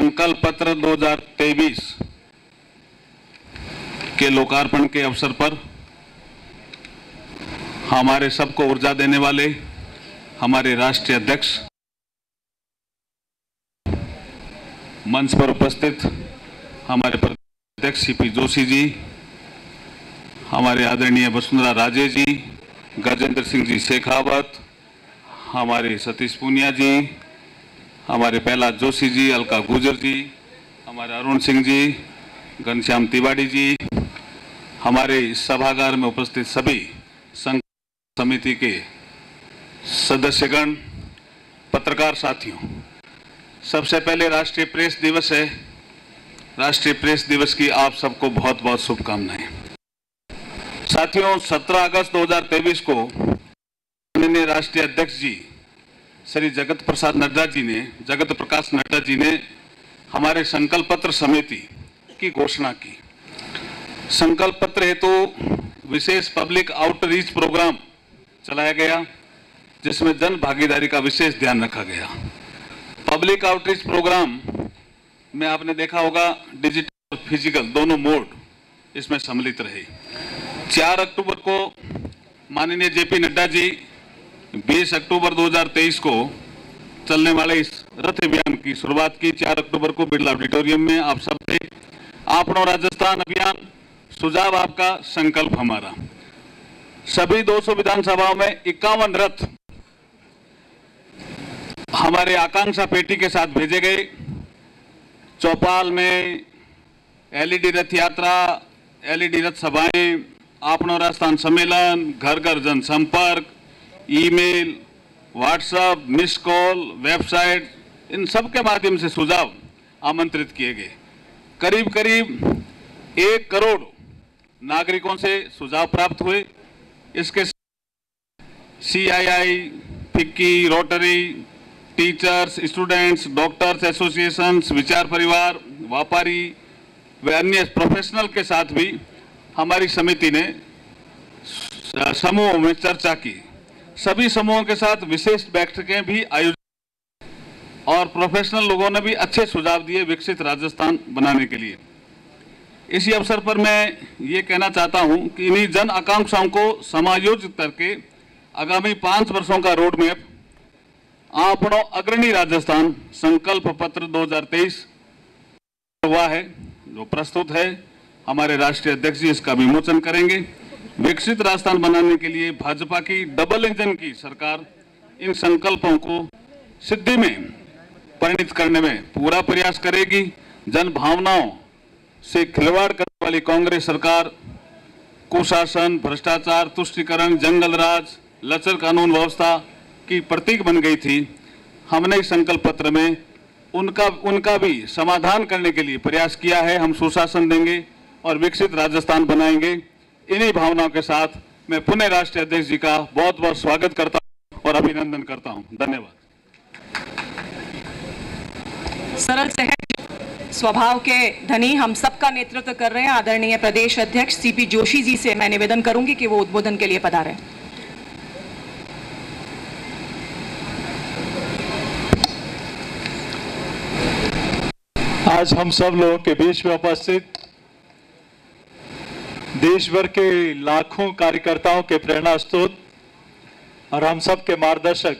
संकल्प पत्र 2023 के लोकार्पण के अवसर पर हमारे सबको ऊर्जा देने वाले हमारे राष्ट्रीय अध्यक्ष, मंच पर उपस्थित हमारे प्रदेश अध्यक्ष सीपी जोशी जी, हमारे आदरणीय वसुंधरा राजे जी, गजेंद्र सिंह जी शेखावत, हमारे सतीश पूनिया जी, हमारे प्रहलाद जोशी जी, अलका गुर्जर जी, हमारे अरुण सिंह जी, घनश्याम तिवारी जी, हमारे इस सभागार में उपस्थित सभी संघ समिति के सदस्यगण, पत्रकार साथियों, सबसे पहले राष्ट्रीय प्रेस दिवस है। राष्ट्रीय प्रेस दिवस की आप सबको बहुत बहुत शुभकामनाएं। साथियों, 17 अगस्त 2023 को माननीय राष्ट्रीय अध्यक्ष जी श्री जगत प्रकाश नड्डा जी ने हमारे संकल्प पत्र समिति की घोषणा की। संकल्प पत्र हेतु विशेष पब्लिक आउटरीच प्रोग्राम चलाया गया, जिसमें जन भागीदारी का विशेष ध्यान रखा गया। पब्लिक आउटरीच प्रोग्राम में आपने देखा होगा डिजिटल और फिजिकल दोनों मोड इसमें सम्मिलित रहे। 4 अक्टूबर को माननीय जेपी नड्डा जी 20 अक्टूबर 2023 को चलने वाले इस रथ अभियान की शुरुआत की। 4 अक्टूबर को बिरला ऑडिटोरियम में आप सब थे। आपनो राजस्थान अभियान, सुझाव आपका, संकल्प हमारा। सभी 200 विधानसभाओं में 51 रथ हमारे आकांक्षा पेटी के साथ भेजे गए। चौपाल में एलईडी रथ यात्रा, एलईडी रथ सभाएं, आपनो राजस्थान सम्मेलन, घर घर जनसंपर्क, email, WhatsApp, miss call, website, इन सब के माध्यम से सुझाव आमंत्रित किए गए। करीब करीब 1 करोड़ नागरिकों से सुझाव प्राप्त हुए। इसके CII, FICCI, rotary, teachers, students, doctors associations, विचार परिवार, व्यापारी व अन्य प्रोफेशनल के साथ भी हमारी समिति ने समूहों में चर्चा की। सभी समूहों के साथ विशेष बैठकें भी आयोजित और प्रोफेशनल लोगों ने भी अच्छे सुझाव दिए विकसित राजस्थान बनाने के लिए। इसी अवसर पर मैं ये कहना चाहता हूं कि इन्हीं जन आकांक्षाओं को समायोजित करके आगामी 5 वर्षों का रोड मैप आपनो अग्रणी राजस्थान संकल्प पत्र 2023 हुआ है, जो प्रस्तुत है। हमारे राष्ट्रीय अध्यक्ष जी इसका विमोचन करेंगे। विकसित राजस्थान बनाने के लिए भाजपा की डबल इंजन की सरकार इन संकल्पों को सिद्धि में परिणित करने में पूरा प्रयास करेगी। जन भावनाओं से खिलवाड़ करने वाली कांग्रेस सरकार कुशासन, भ्रष्टाचार, तुष्टीकरण, जंगल राज, लचर कानून व्यवस्था की प्रतीक बन गई थी। हमने इस संकल्प पत्र में उनका भी समाधान करने के लिए प्रयास किया है। हम सुशासन देंगे और विकसित राजस्थान बनाएंगे। इन्हीं भावनाओं के साथ मैं पुनः राष्ट्रीय अध्यक्ष जी का बहुत बहुत स्वागत करता हूं और अभिनंदन करता हूं। धन्यवाद। सरल सहज स्वभाव के धनी हम सबका नेतृत्व कर रहे हैं आदरणीय प्रदेश अध्यक्ष सीपी जोशी जी से मैं निवेदन करूंगी कि वो उद्बोधन के लिए पधारें। आज हम सब लोगों के बीच में उपस्थित देश भर के लाखों कार्यकर्ताओं के प्रेरणा स्रोत और हम सब के मार्गदर्शक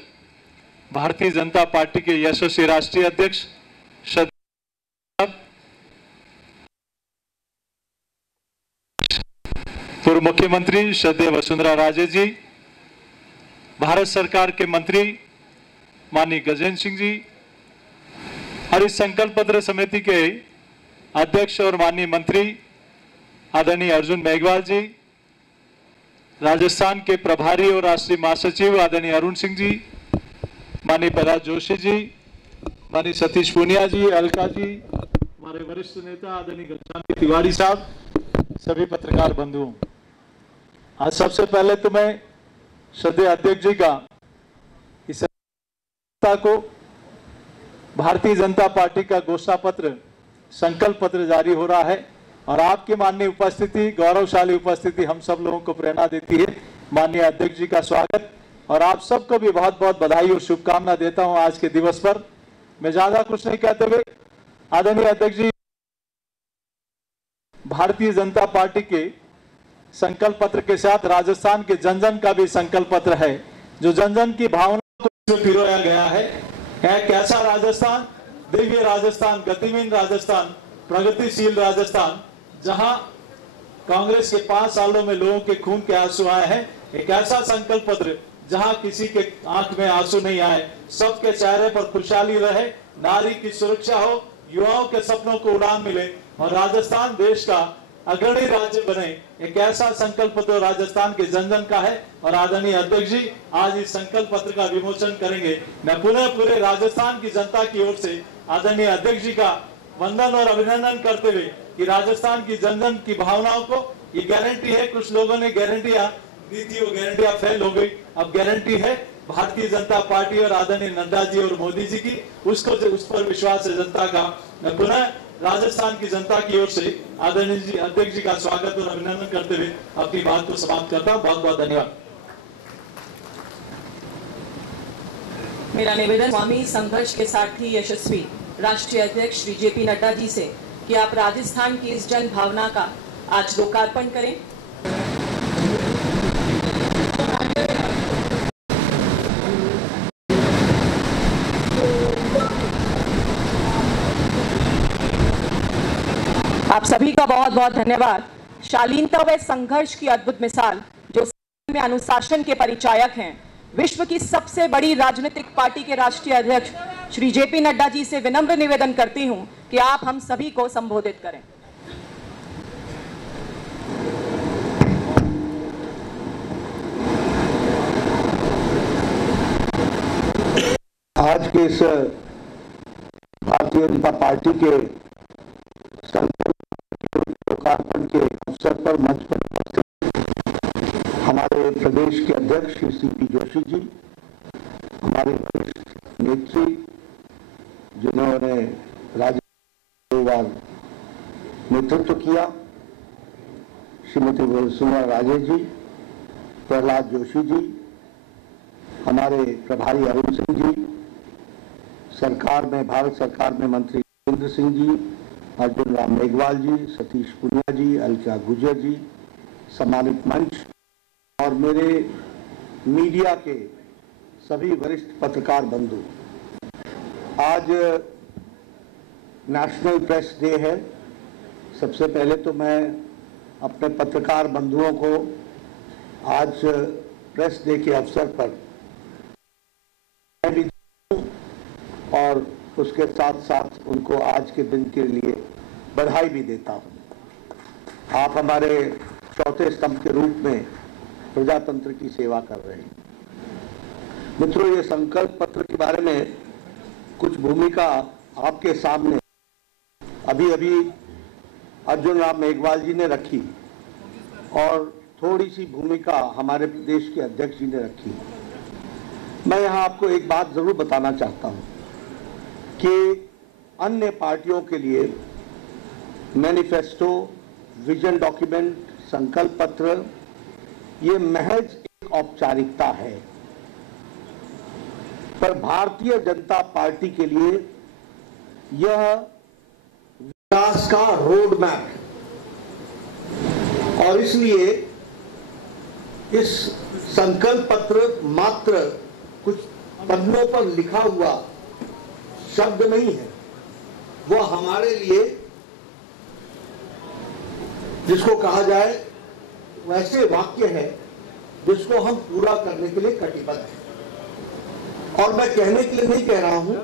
भारतीय जनता पार्टी के यशस्वी राष्ट्रीय अध्यक्ष पूर्व मुख्यमंत्री श्रद्धेय वसुंधरा राजे जी, भारत सरकार के मंत्री माननीय गजेंद्र सिंह जी और इस संकल्प पत्र समिति के अध्यक्ष और माननीय मंत्री आदरणीय अर्जुन मेघवाल जी, राजस्थान के प्रभारी और राष्ट्रीय महासचिव आदरणीय अरुण सिंह जी, माननीय प्रहलाद जोशी जी, माननीय सतीश पूनिया जी, अलका जी, हमारे वरिष्ठ नेता आदरणीय घनश्याम तिवारी साहब, सभी पत्रकार बंधुओं, आज सबसे पहले तो मैं श्रद्धेय अध्यक्ष जी का इस को भारतीय जनता पार्टी का घोषणा पत्र संकल्प पत्र जारी हो रहा है और आपकी माननीय उपस्थिति, गौरवशाली उपस्थिति हम सब लोगों को प्रेरणा देती है। माननीय अध्यक्ष जी का स्वागत और आप सबको भी बहुत बहुत बधाई और शुभकामना देता हूं आज के दिवस पर। मैं ज्यादा कुछ नहीं कहते हुए आदरणीय अध्यक्ष जी, भारतीय जनता पार्टी के संकल्प पत्र के साथ राजस्थान के जन जन का भी संकल्प पत्र है, जो जन जन की भावना को पिरोया गया है। कैसा राजस्थान? दिव्य राजस्थान, गतिमान राजस्थान, प्रगतिशील राजस्थान, जहां कांग्रेस के 5 सालों में लोगों के खून के आंसू आए हैं। एक ऐसा संकल्प पत्र जहां किसी के आंख में आंसू नहीं आए, सबके चेहरे पर खुशहाली रहे, नारी की सुरक्षा हो, युवाओं के सपनों को उड़ान मिले और राजस्थान देश का अग्रणी राज्य बने। एक ऐसा संकल्प पत्र राजस्थान के जन जन का है और आदरणीय अध्यक्ष जी आज इस संकल्प पत्र का विमोचन करेंगे। मैं पुनः पूरे राजस्थान की जनता की ओर से आदरणीय अध्यक्ष जी का वंदन और अभिनंदन करते हुए कि राजस्थान की जन जन की भावनाओं को ये गारंटी है। कुछ लोगों ने गारंटियां दी थी, वो गारंटियां फेल हो गई। अब गारंटी है भारतीय जनता पार्टी और आदरणीय नड्डा जी और मोदी जी की, उस पर विश्वास है जनता का। मैं पुनः राजस्थान की जनता की ओर से आदरणीय जी अध्यक्ष जी का स्वागत और अभिनंदन करते हुए अपनी बात को समाप्त करता हूं। बहुत बहुत धन्यवाद। मेरा निवेदन स्वामी संघर्ष के सारथी यशस्वी राष्ट्रीय अध्यक्ष श्री जेपी नड्डा जी से कि आप राजस्थान की इस जन भावना का आज लोकार्पण करें। आप सभी का बहुत बहुत धन्यवाद। शालीनता व संघर्ष की अद्भुत मिसाल जो में अनुशासन के परिचायक हैं, विश्व की सबसे बड़ी राजनीतिक पार्टी के राष्ट्रीय अध्यक्ष श्री जेपी नड्डा जी से विनम्र निवेदन करती हूं कि आप हम सभी को संबोधित करें। आज के इस भारतीय जनता पार्टी के लोकार्पण के अवसर पर मंच पर हमारे प्रदेश के अध्यक्ष श्री सीपी जोशी जी, हमारे वरिष्ठ नेत्री जिन्होंने राज्य बार नेतृत्व किया, श्रीमती वसुंधरा राजे जी, प्रहलाद जोशी जी, हमारे प्रभारी अरुण सिंह जी, सरकार में भारत सरकार में मंत्री जितेंद्र सिंह जी, अर्जुन राम मेघवाल जी, सतीश पुनिया जी, अलका गुर्जर जी, सम्मानित मंच और मेरे मीडिया के सभी वरिष्ठ पत्रकार बंधु। आज नेशनल प्रेस डे है। सबसे पहले तो मैं अपने पत्रकार बंधुओं को आज प्रेस डे के अवसर पर भी और उसके साथ साथ उनको आज के दिन के लिए बधाई भी देता हूं। आप हमारे चौथे स्तंभ के रूप में प्रजातंत्र की सेवा कर रहे हैं। मित्रों, ये संकल्प पत्र के बारे में कुछ भूमिका आपके सामने अभी अभी अर्जुन राम मेघवाल जी ने रखी और थोड़ी सी भूमिका हमारे प्रदेश के अध्यक्ष जी ने रखी। मैं यहाँ आपको एक बात जरूर बताना चाहता हूँ कि अन्य पार्टियों के लिए मैनिफेस्टो, विजन डॉक्यूमेंट, संकल्प पत्र ये महज एक औपचारिकता है, पर भारतीय जनता पार्टी के लिए यह विकास का रोड मैप है और इसलिए इस संकल्प पत्र मात्र कुछ पन्नों पर लिखा हुआ शब्द नहीं है, वो हमारे लिए जिसको कहा जाए वैसे वाक्य है जिसको हम पूरा करने के लिए कटिबद्ध हैं। और मैं कहने के लिए नहीं कह रहा हूं,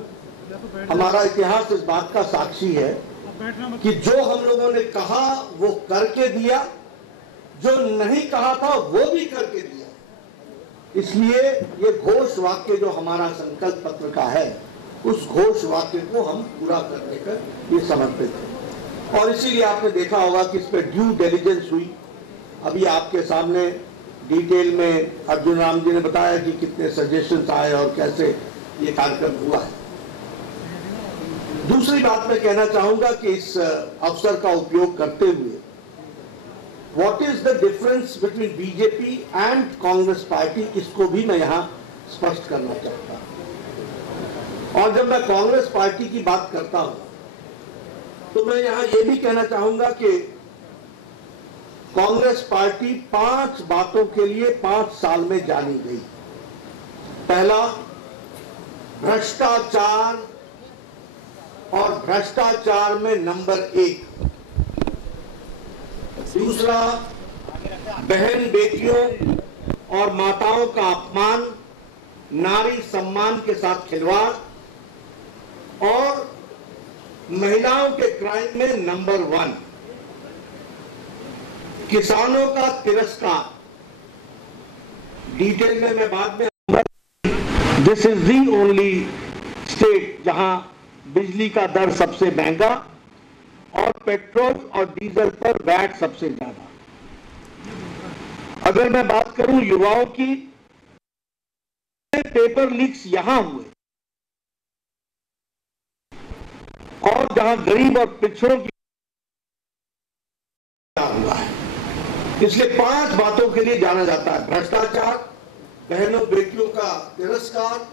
हमारा इतिहास इस बात का साक्षी है कि जो हम लोगों ने कहा वो करके दिया, जो नहीं कहा था वो भी करके दिया। इसलिए ये घोष वाक्य जो हमारा संकल्प पत्र का है, उस घोष वाक्य को हम पूरा करने का ये समर्पित है। और इसीलिए आपने देखा होगा कि इस पे ड्यू डिलिजेंस हुई। अभी आपके सामने डिटेल में अर्जुन राम जी ने बताया कि कितने सजेशंस आए और कैसे ये कार्यक्रम हुआ है। दूसरी बात मैं कहना चाहूंगा कि इस अवसर का उपयोग करते हुए what is the difference between BJP and Congress party, इसको भी मैं यहां स्पष्ट करना चाहता हूं। और जब मैं कांग्रेस पार्टी की बात करता हूं तो मैं यहां यह भी कहना चाहूंगा कि कांग्रेस पार्टी 5 बातों के लिए 5 साल में जानी गई। पहला, भ्रष्टाचार, और भ्रष्टाचार में नंबर 1। दूसरा, बहन बेटियों और माताओं का अपमान, नारी सम्मान के साथ खिलवाड़, और महिलाओं के क्राइम में नंबर 1, किसानों का तिरस्कार। डिटेल में मैं बाद में, this is the only state जहां बिजली का दर सबसे महंगा और पेट्रोल और डीजल पर वैट सबसे ज्यादा। अगर मैं बात करूं युवाओं की, पेपर लीक्स यहां हुए और जहां गरीब और पिछड़ों की हुआ है। इसलिए 5 बातों के लिए जाना जाता है: भ्रष्टाचार, बहनों बेटियों का तिरस्कार,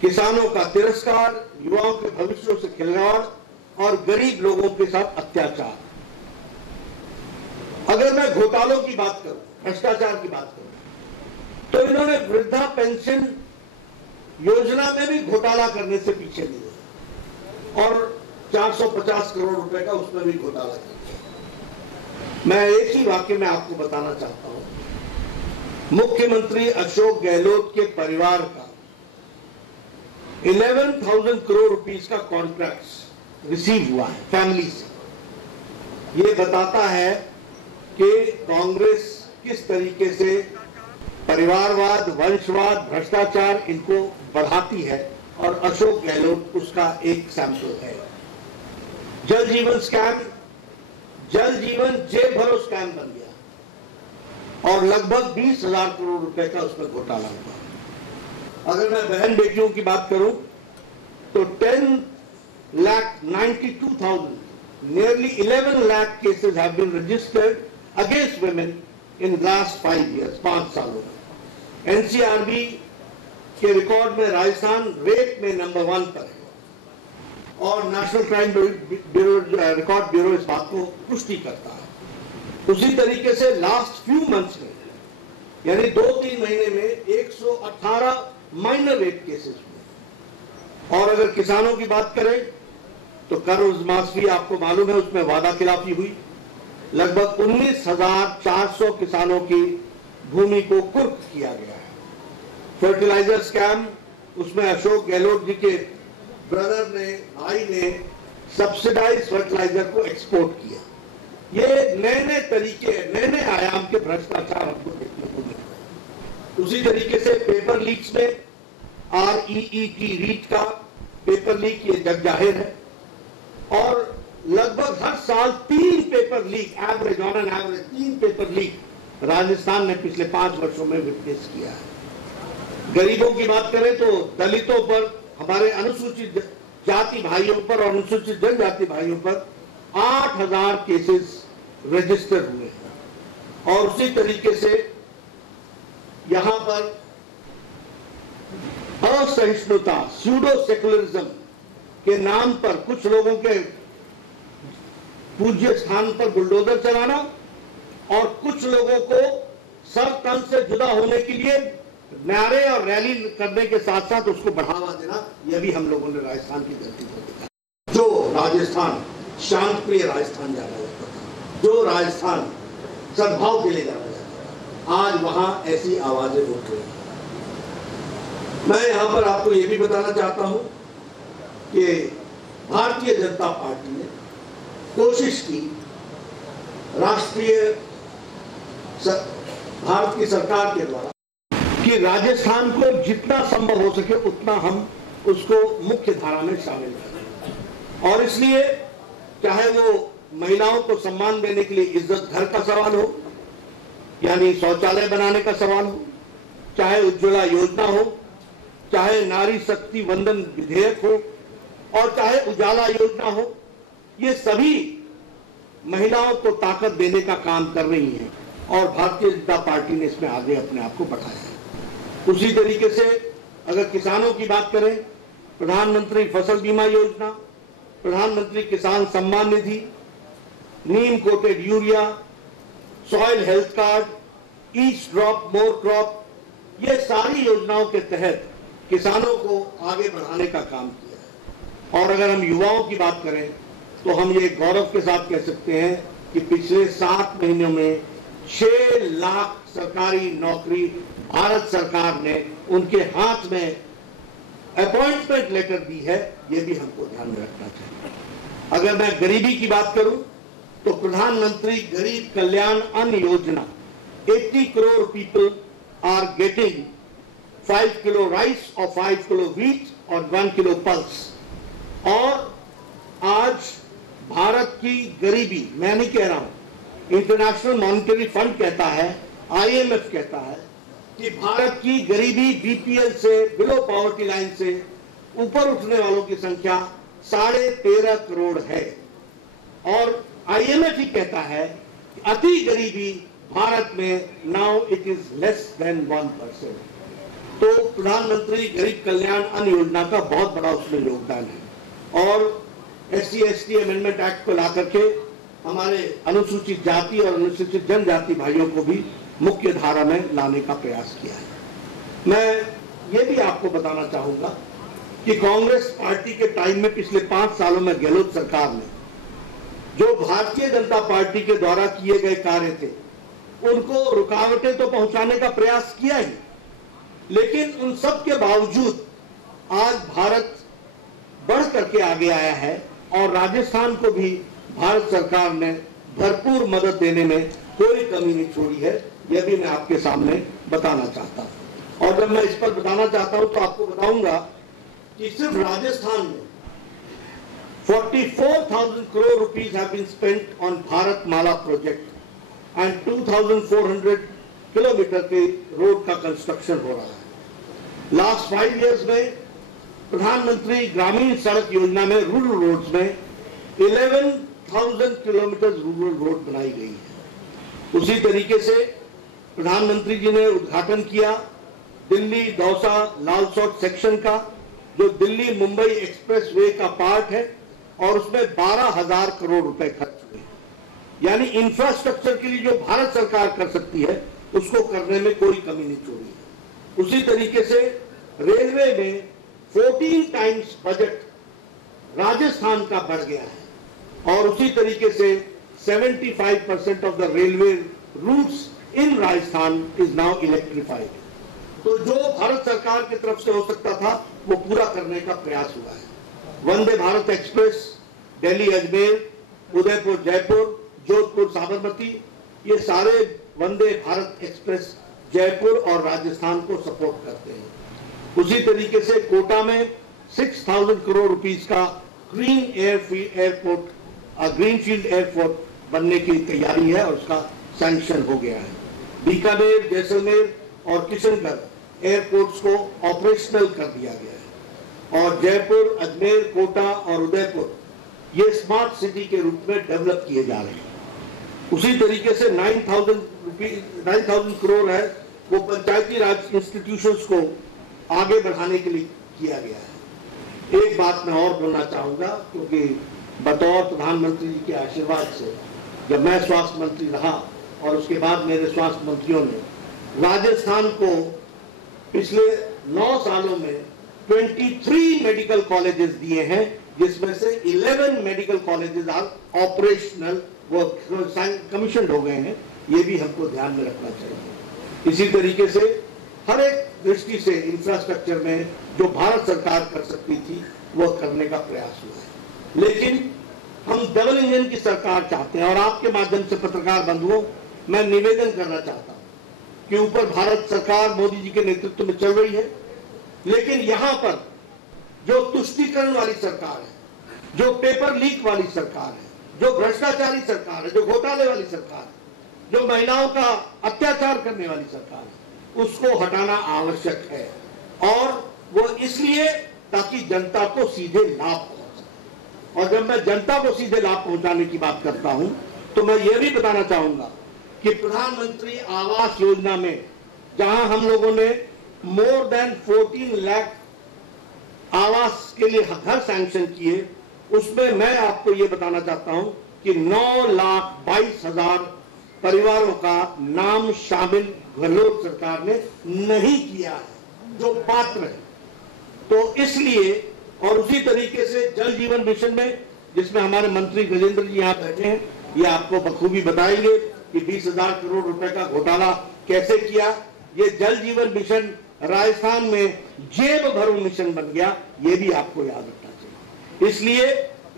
किसानों का तिरस्कार, युवाओं के भविष्यों से खिलवाड़ और गरीब लोगों के साथ अत्याचार। अगर मैं घोटालों की बात करूं, भ्रष्टाचार की बात करूं, तो इन्होंने वृद्धा पेंशन योजना में भी घोटाला करने से पीछे नहीं हुए और 450 करोड़ रुपए का उसमें भी घोटाला किया। मैं एक ही वाक्य में आपको बताना चाहता हूं। मुख्यमंत्री अशोक गहलोत के परिवार का 11,000 करोड़ रुपीस का कॉन्ट्रैक्ट रिसीव हुआ है फैमिली से। यह बताता है कि कांग्रेस किस तरीके से परिवारवाद, वंशवाद, भ्रष्टाचार इनको बढ़ाती है, और अशोक गहलोत उसका एक सैंपल है। जल जीवन स्कैम, जल जीवन जेब भरो स्कैम बन गया और लगभग 20,000 करोड़ रुपए का उसमें घोटाला हुआ। अगर मैं बहन बेटियों की बात करूं तो 10,92,000, nearly 11 lakh cases have been registered against women in last 5 years, 5 सालों में। एनसीआरबी के रिकॉर्ड में राजस्थान रेप में नंबर 1 पर है और national crime bureau record bureau इस बात को पुष्टि करता है। उसी तरीके से लास्ट फ्यू मंथ्स में, यानी 2-3 महीने में 118 माइनर रेप केसेस हुए। और अगर किसानों की बात करें तो कर्ज माफी आपको मालूम है, उसमें वादा खिलाफी हुई। लगभग 19,400 किसानों की भूमि को कुर्क किया गया है। फर्टिलाइजर स्कैम, उसमें अशोक गहलोत जी के ब्रदर ने, भाई ने सब्सिडाइज फर्टिलाइजर को एक्सपोर्ट किया। ये नए तरीके, नए आयाम के भ्रष्टाचार हमको देखने को मिल रहे हैं। उसी तरीके से पेपर लीक्स में REET रीट का पेपर लीक ये जग जाहिर है, और लगभग हर साल 3 paper leak, average on an average 3 paper leak Rajasthan ने पिछले 5 वर्षों में विटनेस किया है। गरीबों की बात करें तो दलितों पर, हमारे अनुसूचित जाति भाइयों पर और अनुसूचित जनजाति भाइयों पर 8,000 केसेस रजिस्टर हुए हैं। और उसी तरीके से यहां पर असहिष्णुता, स्यूडो सेकुलरिज्म के नाम पर कुछ लोगों के पूज्य स्थान पर बुलडोजर चलाना और कुछ लोगों को सर तन से जुदा होने के लिए नारे और रैली करने के साथ साथ उसको बढ़ावा देना, यह भी हम लोगों ने राजस्थान की धरती पर देखा। जो राजस्थान शांत प्रिय राजस्थान जाना जाता था, जो राजस्थान सद्भाव के लिए जाना जाता था, आज वहां ऐसी आवाजें उठ रही हैं। मैं यहां पर आपको यह भी बताना चाहता हूं कि भारतीय जनता पार्टी ने कोशिश की, राष्ट्रीय भारत की सरकार के द्वारा, कि राजस्थान को जितना संभव हो सके उतना हम उसको मुख्य धारा में शामिल करें। और इसलिए चाहे वो महिलाओं को सम्मान देने के लिए इज्जत घर का सवाल हो, यानी शौचालय बनाने का सवाल हो, चाहे उज्ज्वला योजना हो, चाहे नारी शक्ति वंदन विधेयक हो, और चाहे उजाला योजना हो, ये सभी महिलाओं को ताकत देने का काम कर रही हैं और भारतीय जनता पार्टी ने इसमें आगे अपने आप को बढ़ाया है। उसी तरीके से अगर किसानों की बात करें, प्रधानमंत्री फसल बीमा योजना, प्रधानमंत्री किसान सम्मान निधि, neem coated urea, soil health card, each drop more crop, ये सारी योजनाओं के तहत किसानों को आगे बढ़ाने का काम किया है। और अगर हम युवाओं की बात करें तो हम ये गौरव के साथ कह सकते हैं कि पिछले 7 महीनों में 6 लाख सरकारी नौकरी भारत सरकार ने उनके हाथ में अपॉइंटमेंट लेटर दी है, ये भी हमको ध्यान में रखना चाहिए। अगर मैं गरीबी की बात करूं तो प्रधानमंत्री गरीब कल्याण अन्न योजना, 80 crore people are getting 5 kilo rice और 5 किलो व्हीट और 1 किलो पल्स। और आज भारत की गरीबी, मैं नहीं कह रहा हूं, इंटरनेशनल मॉनेटरी फंड कहता है, IMF कहता है कि भारत की गरीबी बीपीएल से, बिलो पॉवर्टी लाइन से ऊपर उठने वालों की संख्या 13.5 करोड़ है। और IMF ही कहता है कि अति गरीबी भारत में now it is less than 1%। तो प्रधानमंत्री गरीब कल्याण अन्न योजना का बहुत बड़ा उसमें योगदान है। और SC/ST अमेंडमेंट एक्ट को ला करके हमारे अनुसूचित जाति और अनुसूचित जनजाति भाइयों को भी मुख्य धारा में लाने का प्रयास किया है। मैं ये भी आपको बताना चाहूंगा कि कांग्रेस पार्टी के टाइम में पिछले 5 सालों में गहलोत सरकार ने जो भारतीय जनता पार्टी के द्वारा किए गए कार्य थे उनको रुकावटें तो पहुंचाने का प्रयास किया ही, लेकिन उन सब के बावजूद आज भारत बढ़ करके आगे आया है और राजस्थान को भी भारत सरकार ने भरपूर मदद देने में कोई कमी नहीं छोड़ी है। यह भी मैं आपके सामने बताना चाहता हूं। और जब मैं इस पर बताना चाहता हूं तो आपको बताऊंगा कि सिर्फ राजस्थान में 44,000 crore rupees have been spent on Bharat Mala project and 2,400 kilometre के रोड का कंस्ट्रक्शन हो रहा है। लास्ट 5 इयर्स में प्रधानमंत्री ग्रामीण सड़क योजना में रूरल रोड्स में 11,000 किलोमीटर रूरल रोड बनाई गई है। उसी तरीके से प्रधानमंत्री जी ने उद्घाटन किया दिल्ली दौसा लालसोट सेक्शन का, जो दिल्ली मुंबई एक्सप्रेस वे का पार्ट है और उसमें 12,000 करोड़ रुपए खर्च हुए। यानी इंफ्रास्ट्रक्चर के लिए जो भारत सरकार कर सकती है उसको करने में कोई कमी नहीं छोड़ी है। उसी तरीके से रेलवे में 14 टाइम्स बजट राजस्थान का बढ़ गया है और उसी तरीके से 75% of the railway routes in Rajasthan is now electrified. तो जो भारत सरकार की तरफ से हो सकता था वो पूरा करने का प्रयास हुआ है। वंदे भारत एक्सप्रेस दिल्ली अजमेर, उदयपुर जयपुर, जोधपुर साबरमती, ये सारे वंदे भारत एक्सप्रेस जयपुर और राजस्थान को सपोर्ट करते हैं। उसी तरीके से कोटा में 6,000 करोड़ रुपीस का ग्रीन एयरपोर्ट, ग्रीनफील्ड एयरपोर्ट बनने की तैयारी है और उसका सैंक्शन हो गया है। बीकानेर, जैसलमेर और किशनगढ़ एयरपोर्ट्स को ऑपरेशनल कर दिया गया है और जयपुर, अजमेर, कोटा और उदयपुर ये स्मार्ट सिटी के रूप में डेवलप किए जा रहे हैं। उसी तरीके से 9,000 करोड़ है वो पंचायती राज इंस्टीट्यूशंस को आगे बढ़ाने के लिए किया गया है। एक बात मैं और बोलना चाहूंगा, क्योंकि बतौर प्रधानमंत्री जी के आशीर्वाद से जब मैं स्वास्थ्य मंत्री रहा और उसके बाद मेरे स्वास्थ्य मंत्रियों ने राजस्थान को पिछले 9 सालों में 23 मेडिकल कॉलेजेस दिए हैं, जिसमें से 11 मेडिकल कॉलेजेस आर ऑपरेशनल, वो कमीशन हो गए हैं। ये भी हमको ध्यान में रखना चाहिए। इसी तरीके से हर एक दृष्टि से इंफ्रास्ट्रक्चर में जो भारत सरकार कर सकती थी वो करने का प्रयास हुआ है, लेकिन हम डबल इंजन की सरकार चाहते हैं। और आपके माध्यम से पत्रकार बंधुओं मैं निवेदन करना चाहता हूं कि ऊपर भारत सरकार मोदी जी के नेतृत्व में चल रही है, लेकिन यहां पर जो तुष्टीकरण वाली सरकार है, जो पेपर लीक वाली सरकार है, जो भ्रष्टाचारी सरकार है, जो घोटाले वाली सरकार है, जो महिलाओं का अत्याचार करने वाली सरकार है, उसको हटाना आवश्यक है। और वो इसलिए ताकि जनता को सीधे लाभ हो। और जब मैं जनता को सीधे लाभ पहुंचाने की बात करता हूं तो मैं ये भी बताना चाहूंगा कि प्रधानमंत्री आवास योजना में जहां हम लोगों ने मोर देन 14 लाख आवास के लिए घर सैंक्शन किए, उसमें मैं आपको ये बताना चाहता हूं कि 9,22,000 परिवारों का नाम शामिल गहलोत सरकार ने नहीं किया है जो पात्र है। तो इसलिए, और उसी तरीके से जल जीवन मिशन में, जिसमें हमारे मंत्री गजेंद्र जी यहाँ बैठे हैं, ये आपको बखूबी बताएंगे कि 20,000 करोड़ रुपए का घोटाला कैसे किया। ये जल जीवन मिशन राजस्थान में जेब भरो मिशन बन गया, ये भी आपको याद रखना चाहिए। इसलिए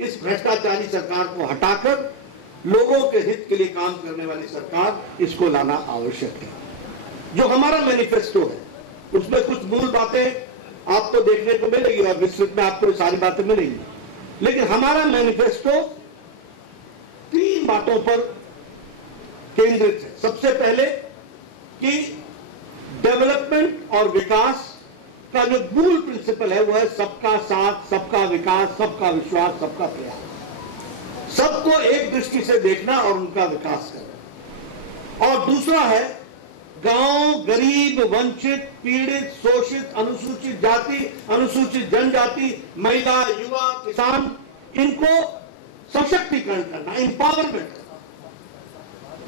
इस भ्रष्टाचारी सरकार को हटाकर लोगों के हित के लिए काम करने वाली सरकार, इसको लाना आवश्यक है। जो हमारा मैनिफेस्टो है उसमें कुछ मूल बातें आपको देखने को मिलेगी और विस्तृत में आपको सारी बातें मिलेंगी, लेकिन हमारा मैनिफेस्टो 3 बातों पर केंद्रित है। सबसे पहले कि डेवलपमेंट और विकास का जो मूल प्रिंसिपल है वो है सबका साथ, सबका विकास, सबका विश्वास, सबका प्रयास। सबको एक दृष्टि से देखना और उनका विकास करना। और दूसरा है गांव, गरीब, वंचित, पीड़ित, शोषित, अनुसूचित जाति, अनुसूचित जनजाति, महिला, युवा, किसान, इनको सशक्तिकरण करना, एम्पावरमेंट करना।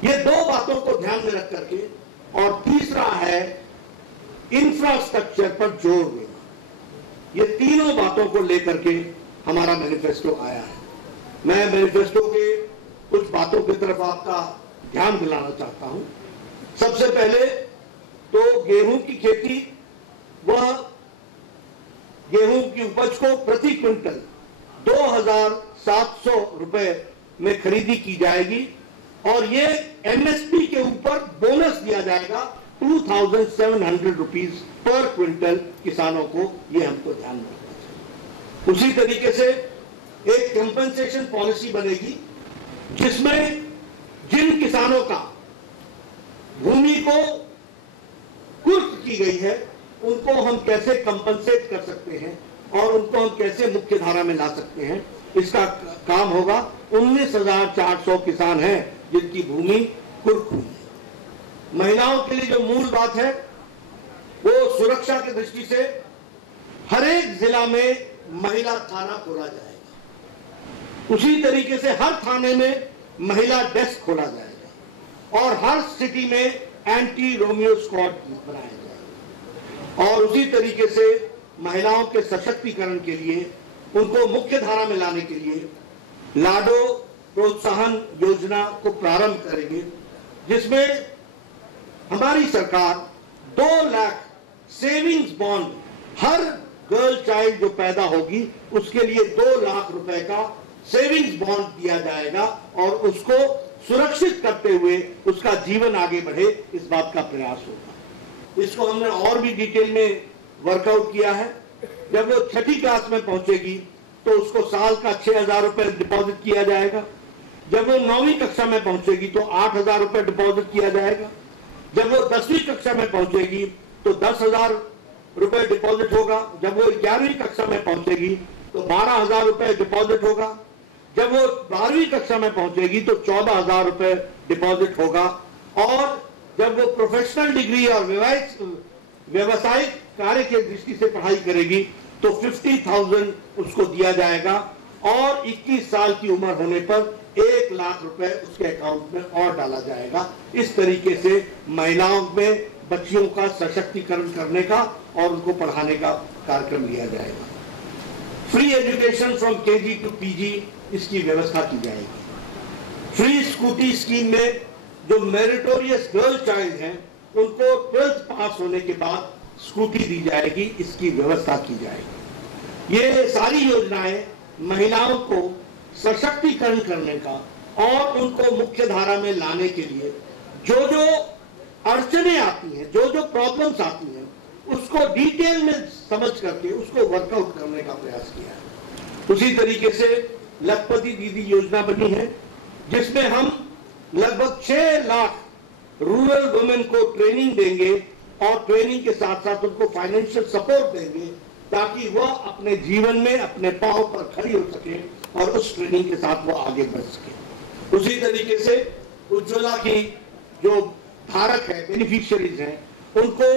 ये 2 बातों को ध्यान में रख करके, और तीसरा है इंफ्रास्ट्रक्चर पर जोर देना। ये तीनों बातों को लेकर के हमारा मैनिफेस्टो आया है। मैं मैनिफेस्टो के कुछ बातों की तरफ आपका ध्यान दिलाना चाहता हूं। सबसे पहले तो गेहूं की खेती, वह गेहूं की उपज को प्रति क्विंटल 2,700 रुपए में खरीदी की जाएगी और ये एमएसपी के ऊपर बोनस दिया जाएगा 2,700 रुपीज पर क्विंटल किसानों को। ये हमको ध्यान में रखना चाहिए। उसी तरीके से एक कंपनसेशन पॉलिसी बनेगी जिसमें जिन किसानों का भूमि को कुर्क की गई है उनको हम कैसे कंपनसेट कर सकते हैं और उनको हम कैसे मुख्य धारा में ला सकते हैं, इसका काम होगा। 19,400 किसान हैं जिनकी भूमि कुर्क हुई है। महिलाओं के लिए जो मूल बात है वो सुरक्षा की दृष्टि से हर एक जिला में महिला थाना खोला जाएगा। उसी तरीके से हर थाने में महिला डेस्क खोला जाएगा और हर सिटी में एंटी रोमियो स्क्वाड बनाया जाएगा। और उसी तरीके से महिलाओं के सशक्तिकरण के लिए, उनको मुख्य धारा में लाने के लिए लाडो प्रोत्साहन योजना को प्रारंभ करेंगे, जिसमें हमारी सरकार 2 लाख सेविंग्स बॉन्ड हर गर्ल चाइल्ड जो पैदा होगी उसके लिए 2 लाख रुपए का सेविंग्स बॉन्ड दिया जाएगा और उसको सुरक्षित करते हुए उसका जीवन आगे बढ़े, इस बात का प्रयास होगा। इसको हमने और भी डिटेल में वर्कआउट किया है। जब वो 6ठी क्लास में पहुंचेगी तो उसको साल का 6,000 रुपए डिपॉजिट किया जाएगा। जब वो 9वीं कक्षा में पहुंचेगी तो 8,000 रुपए डिपॉजिट किया जाएगा। जब वो 10वीं कक्षा में पहुंचेगी तो 10,000 रुपए डिपॉजिट होगा। जब वो 11वीं कक्षा में पहुंचेगी तो 12,000 रुपए डिपॉजिट होगा। जब वो 12वीं कक्षा में पहुंचेगी तो 14,000 रुपए डिपॉजिट होगा। और जब वो प्रोफेशनल डिग्री और व्यवसायिक कार्य की दृष्टि से पढ़ाई करेगी तो 50,000 उसको दिया जाएगा और 21 साल की उम्र होने पर 1 लाख रुपए उसके अकाउंट में और डाला जाएगा। इस तरीके से महिलाओं में बच्चियों का सशक्तिकरण करने का और उनको पढ़ाने का कार्यक्रम लिया जाएगा। Free education from KG to PG, इसकी व्यवस्था की जाएगी। फ्री स्कूटी स्कीम में जो मेरिटोरियस गर्ल चाइल्ड हैं उनको 12th पास होने के बाद स्कूटी दी जाएगी, इसकी व्यवस्था की जाएगी। ये सारी योजनाएं महिलाओं को सशक्तिकरण करने का और उनको मुख्य धारा में लाने के लिए जो जो अड़चने आती हैं, जो जो प्रॉब्लम्स आती हैं, उसको डिटेल में समझ करके उसको वर्कआउट करने का प्रयास किया है। उसी तरीके से लखपति दीदी योजना बनी है जिसमें हम लगभग 6 लाख रूरल वुमेन को ट्रेनिंग देंगे और ट्रेनिंग के साथ साथ उनको फाइनेंशियल सपोर्ट देंगे ताकि वह अपने जीवन में अपने पांव पर खड़ी हो सके और उस ट्रेनिंग के साथ वो आगे बढ़ सके। उसी तरीके से उज्ज्वला की जो धारक है, बेनिफिशियरीज हैं, उनको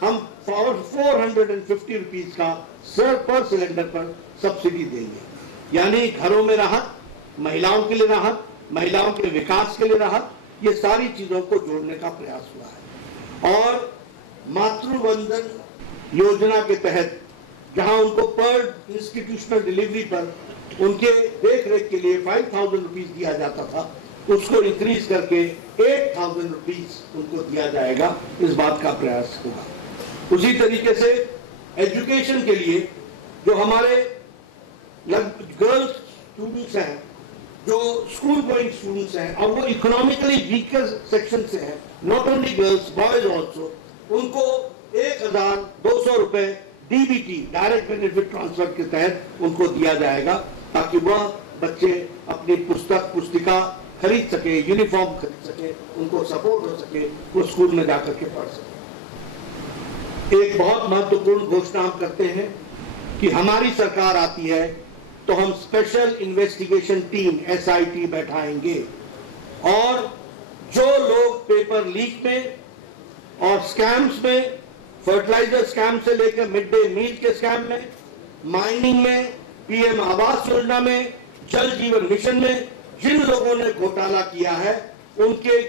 हम 450 रुपीज का पर सिलेंडर पर सब्सिडी देंगे। यानी घरों में राहत, महिलाओं के लिए राहत, महिलाओं के विकास के लिए राहत, ये सारी चीजों को जोड़ने का प्रयास हुआ है। और मातृवंदन योजना के तहत जहां उनको पर इंस्टीट्यूशनल डिलीवरी पर उनके देख रेख के लिए 5000 रुपीज दिया जाता था, उसको इंक्रीज करके 8000 रुपीज उनको दिया जाएगा। इस बात का प्रयास होगा। उसी तरीके से एजुकेशन के लिए जो हमारे गर्ल्स स्टूडेंट्स हैं, जो स्कूल गोइंग स्टूडेंट्स हैं और वो इकोनॉमिकली वीकर सेक्शन से हैं, not only girls boys also, उनको 1200 रुपए डीबीटी डायरेक्ट बेनिफिट ट्रांसफर के तहत उनको दिया जाएगा, ताकि वह बच्चे अपनी पुस्तिका खरीद सके, यूनिफॉर्म खरीद सके, उनको सपोर्ट हो सके, वो स्कूल में जाकर के पढ़ सके। एक बहुत महत्वपूर्ण घोषणा हम करते हैं कि हमारी सरकार आती है तो हम स्पेशल इन्वेस्टिगेशन टीम SIT बैठाएंगे और जो लोग पेपर लीक में और स्कैम्स में, फर्टिलाइजर स्कैम से लेकर मिड डे मील के स्कैम में, माइनिंग में, PM आवास योजना में, जल जीवन मिशन में जिन लोगों ने घोटाला किया है, उनके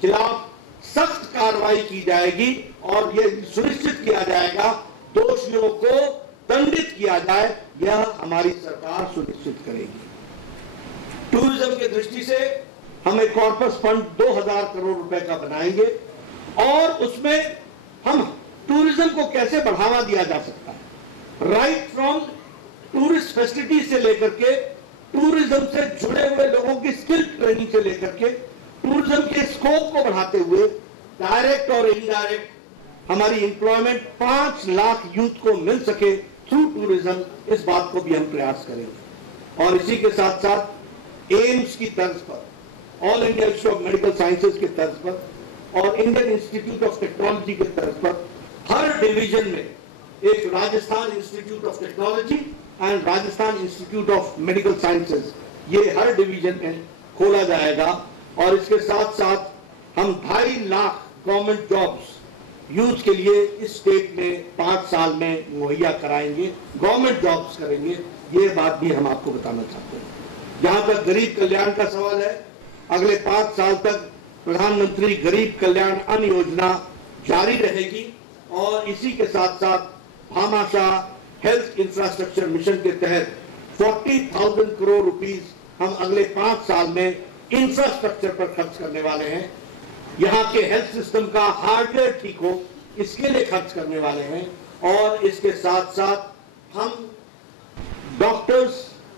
खिलाफ सख्त कार्रवाई की जाएगी और यह सुनिश्चित किया जाएगा दोषियों को दंडित किया जाए। यह हमारी सरकार सुनिश्चित करेगी। टूरिज्म की दृष्टि से हम एक कॉर्पस फंड 2000 करोड़ रुपए का बनाएंगे और उसमें हम टूरिज्म को कैसे बढ़ावा दिया जा सकता है, राइट फ्रॉम टूरिस्ट फैसिलिटीज से लेकर के टूरिज्म से जुड़े हुए लोगों की स्किल ट्रेनिंग से लेकर के टूरिज्म के स्कोप को बढ़ाते हुए डायरेक्ट और इनडायरेक्ट हमारी एम्प्लॉयमेंट 5 लाख यूथ को मिल सके थ्रू टूरिज्म, इस बात को भी हम प्रयास करेंगे। और इसी के साथ साथ एम्स की तर्ज पर, all India institute of medical sciences के तर्ज पर और इंडियन इंस्टीट्यूट ऑफ टेक्नोलॉजी के तर्ज पर हर डिवीजन में एक Rajasthan institute of technology and Rajasthan institute of medical sciences, ये हर डिवीजन में खोला जाएगा। और इसके साथ साथ हम 2.5 लाख गवर्नमेंट जॉब्स यूथ के लिए इस स्टेट में 5 साल में मुहैया कराएंगे, गवर्नमेंट जॉब्स करेंगे। ये बात भी हम आपको बताना चाहते हैं। जहां तक गरीब कल्याण का सवाल है, अगले 5 साल तक प्रधानमंत्री गरीब कल्याण अन्न योजना जारी रहेगी और इसी के साथ साथ भामाशाह हेल्थ इंफ्रास्ट्रक्चर मिशन के तहत 40,000 करोड़ रुपीस हम अगले 5 साल में इंफ्रास्ट्रक्चर पर खर्च करने वाले हैं। यहाँ के हेल्थ सिस्टम का हार्डवेयर ठीक हो, इसके लिए खर्च करने वाले हैं। और इसके साथ साथ हम डॉक्टर्स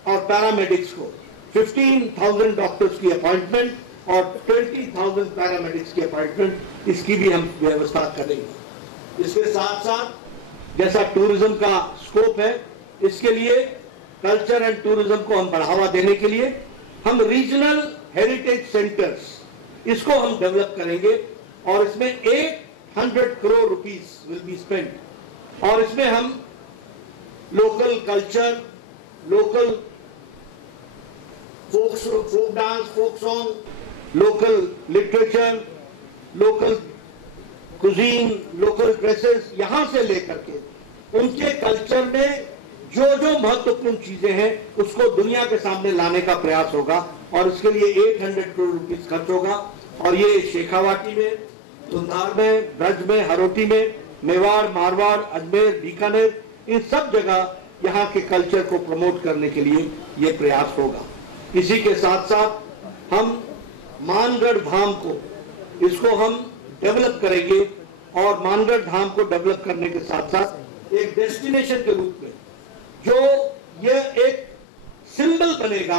और पैरामेडिक्स को 15,000 डॉक्टर्स की अपॉइंटमेंट और 20,000 पैरामेडिक्स की अपॉइंटमेंट, इसकी भी हम व्यवस्था करेंगे। इसके साथ साथ जैसा टूरिज्म का स्कोप है, इसके लिए कल्चर एंड टूरिज्म को हम बढ़ावा देने के लिए हम रीजनल हेरिटेज सेंटर्स, इसको हम डेवलप करेंगे और इसमें 800 crore rupees will be spent. और इसमें हम local culture, local folk dance, folk song, local literature, local cuisine, local dresses, यहां से लेकर के उनके कल्चर में जो जो महत्वपूर्ण चीजें हैं उसको दुनिया के सामने लाने का प्रयास होगा। और इसके लिए 800 करोड़ रुपीस खर्च होगा। और ये शेखावाटी में, धुंधार में, ब्रज में, हरोटी में, मेवाड़, मारवाड़, अजमेर, बीकानेर, इन सब जगह यहाँ के कल्चर को प्रमोट करने के लिए ये प्रयास होगा। इसी के साथ साथ हम मानगढ़ धाम को, इसको हम डेवलप करेंगे और मानगढ़ धाम को डेवलप करने के साथ साथ एक डेस्टिनेशन के रूप में जो ये एक सिंबल बनेगा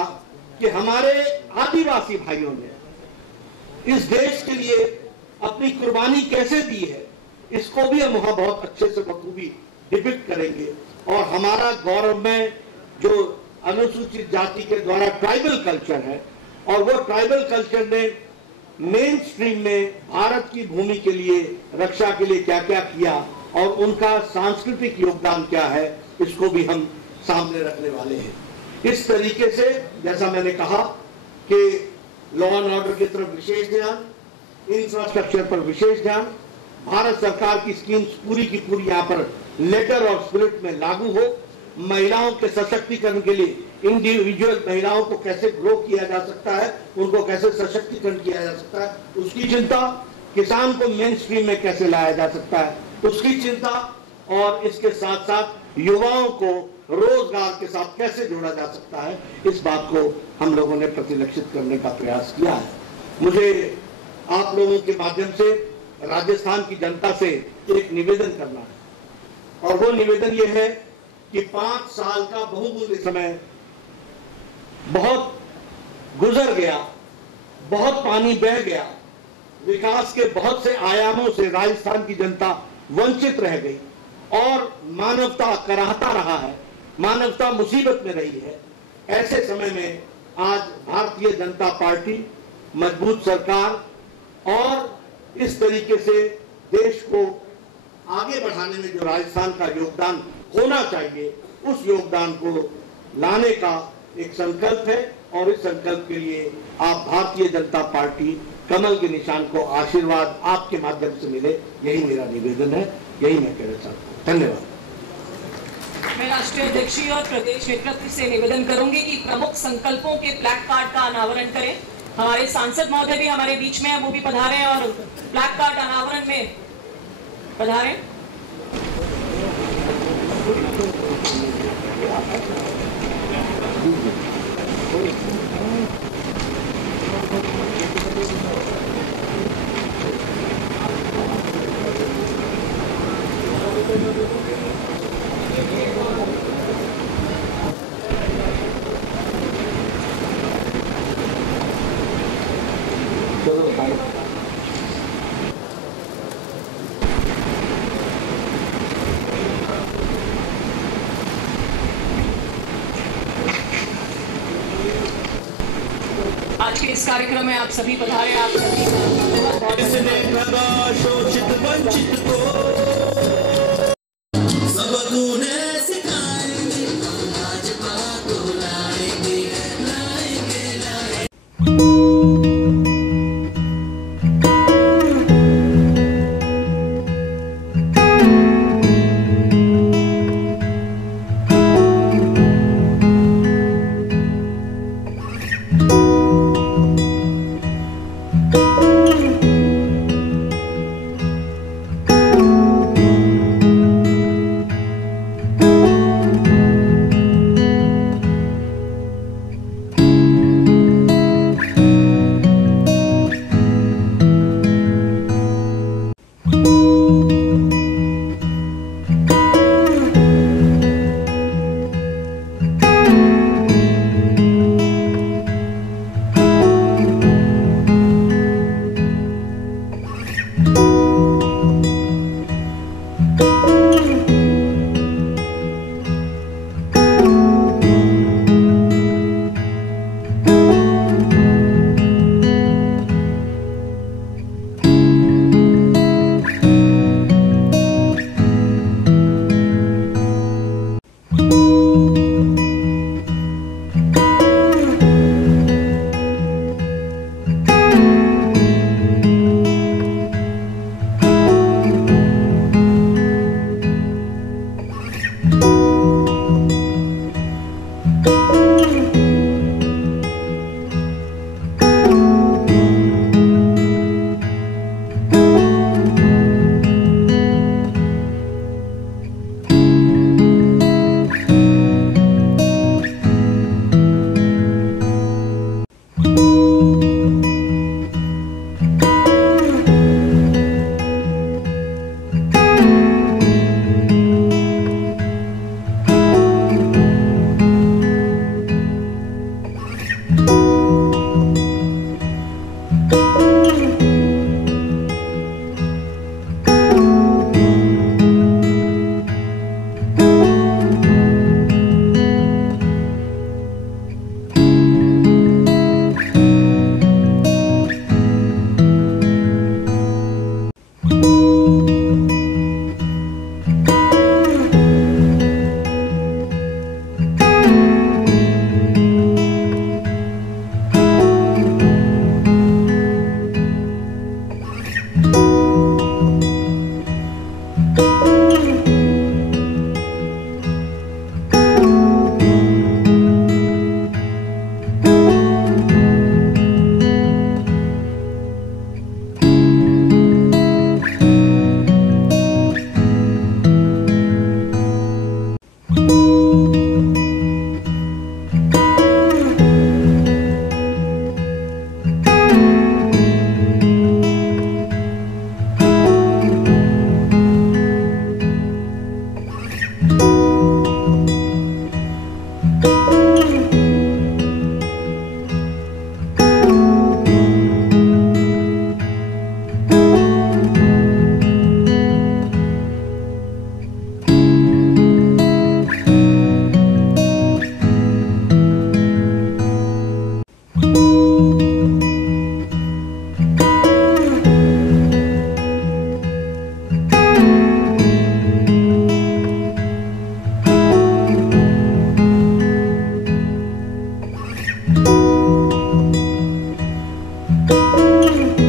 कि हमारे आदिवासी भाइयों ने इस देश के लिए अपनी कुर्बानी कैसे दी है, इसको भी हम वहां बहुत अच्छे से बखूबी डिपिक्ट करेंगे। और हमारा गौरव में जो अनुसूचित जाति के द्वारा ट्राइबल कल्चर है, और वो ट्राइबल कल्चर ने मेन स्ट्रीम में भारत की भूमि के लिए, रक्षा के लिए क्या क्या किया और उनका सांस्कृतिक योगदान क्या है, इसको भी हम सामने रखने वाले हैं। इस तरीके से जैसा मैंने कहा कि लॉ एंड ऑर्डर की तरफ विशेष ध्यान, इंफ्रास्ट्रक्चर पर विशेष ध्यान, भारत सरकार की स्कीम्स पूरी की पूरी यहाँ पर लेटर और स्पिरिट में लागू हो, महिलाओं के सशक्तिकरण के लिए इंडिविजुअल महिलाओं को कैसे ग्रो किया जा सकता है, उनको कैसे सशक्तिकरण किया जा सकता है, उसकी चिंता, किसान को मेन स्ट्रीम में कैसे लाया जा सकता है उसकी चिंता, और इसके साथ साथ युवाओं को रोजगार के साथ कैसे जोड़ा जा सकता है, इस बात को हम लोगों ने प्रतिलक्षित करने का प्रयास किया है। मुझे आप लोगों के माध्यम से राजस्थान की जनता से एक निवेदन करना है, और वो निवेदन ये है कि 5 साल का बहुमूल्य समय बहुत गुजर गया, बहुत पानी बह गया, विकास के बहुत से आयामों से राजस्थान की जनता वंचित रह गई और मानवता कराहता रहा है, मानवता मुसीबत में रही है। ऐसे समय में आज भारतीय जनता पार्टी, मजबूत सरकार और इस तरीके से देश को आगे बढ़ाने में जो राजस्थान का योगदान होना चाहिए, उस योगदान को लाने का एक संकल्प है, और इस संकल्प के लिए आप भारतीय जनता पार्टी कमल के निशान को आशीर्वाद आपके माध्यम से मिले, यही मेरा निवेदन है, यही मैं कहना चाहता हूँ। धन्यवाद। मैं राष्ट्रीय अध्यक्ष और प्रदेश नेतृत्व से निवेदन करूंगी कि प्रमुख संकल्पों के प्लैक कार्ड का अनावरण करें। हमारे सांसद महोदय भी हमारे बीच में हैं, वो भी पधारें और प्लैक कार्ड अनावरण में पधारें। आज के इस कार्यक्रम में आप सभी पधारे, आप सभी शोषित वंचित को बोल